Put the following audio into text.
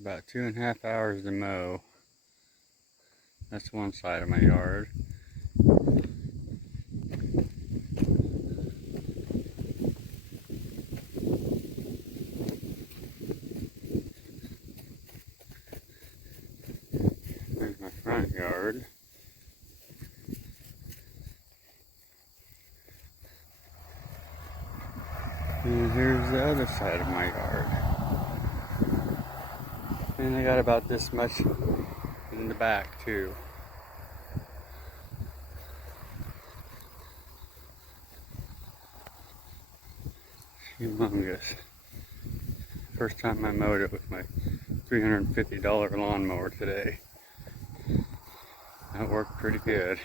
About 2.5 hours to mow. That's one side of my yard. There's my front yard. And here's the other side of my yard. And I got about this much in the back too. Humongous. First time I mowed it with my $350 lawnmower today. That worked pretty good.